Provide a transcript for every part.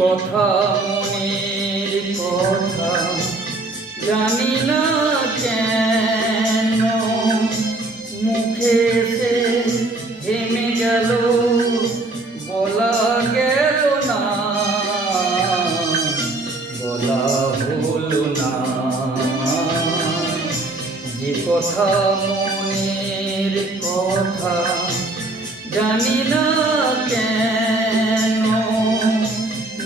কথা মনের কথা জানি না কেন মুখে সে থেমে গেল, বলা গেল না, বলা হলো না। যে কথা মনের কথা জানি না কেন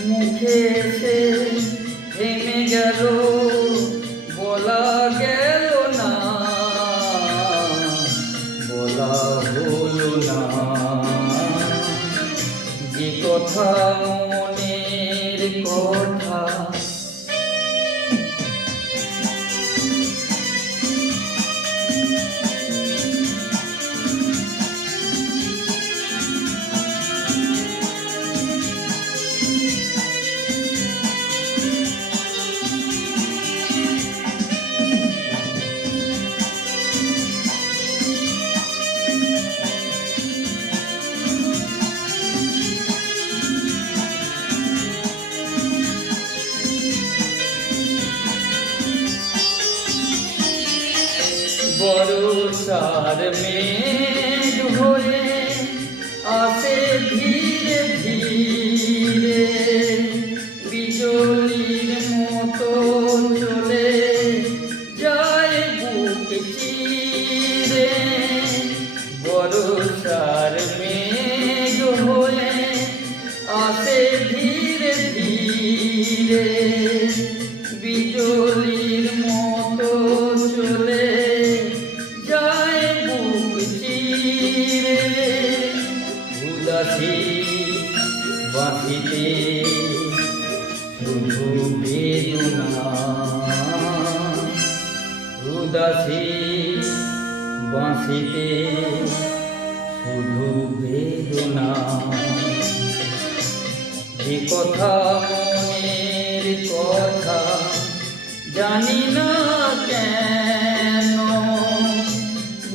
মুখে সে থেমে গেল, বলা গেল না, বলা হলো না। যে কথা মনের কথা বর্ষার মেঘ হয়ে আসে ধীরে ধীরে, বিজলির মতো চলে যায় বুক চিরে। বর্ষার মেঘ হয়ে আসে ধীরে ধীরে, বিজলির মতো চলে উদাসী বাঁধিতে শুধু বেদনা, উদাসী বাঁধিতে শুধু বেদনা। যে কথা মনের কথা জানি না কেন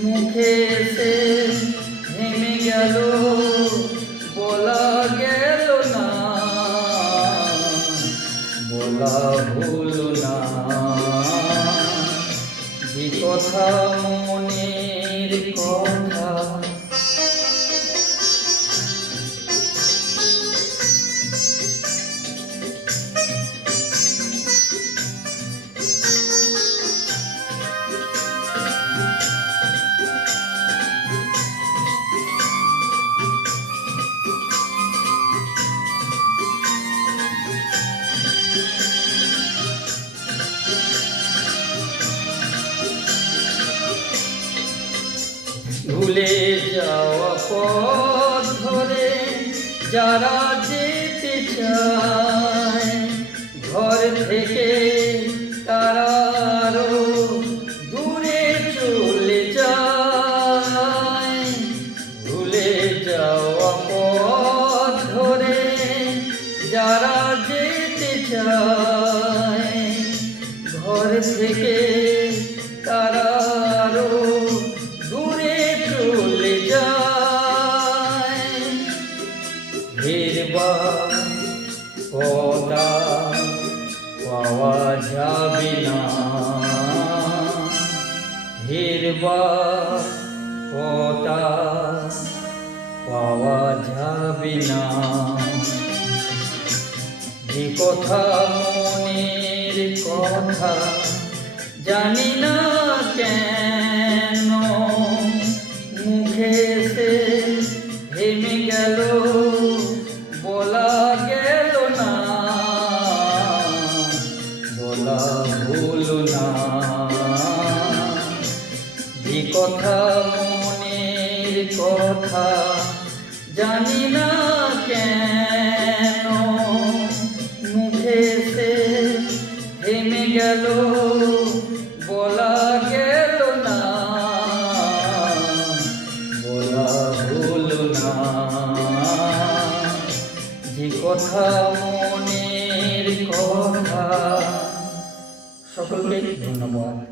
মুখে সে থেমে গেল, বলা গেল না, বলা হলো না। যে কথা মনের কথা ভুলে যাওয়া পথ ধরে যারা যেতে চায় ঘর থেকে, তারা আরো দূরে চলে যায়। ভুলে যাওয়া পথ ধরে যারা যেতে চায় ঘর থেকে, তারা আরো দূরে চলে যায়। ফেরবার কথা পাওয়া যাবে না, ফেরবার কথা পাওয়া যাবে না। যে কথা মনের কথা জানি না কেন মুখে সে থেমে গেল, বলা গেল না, বলা হলো না। যে কথা মনের কথা জানি না কেন মুখে সে থেমে গেল বলা গেল না বলা হলো না যে কথা মনের কথা। সকলকে ধন্যবাদ।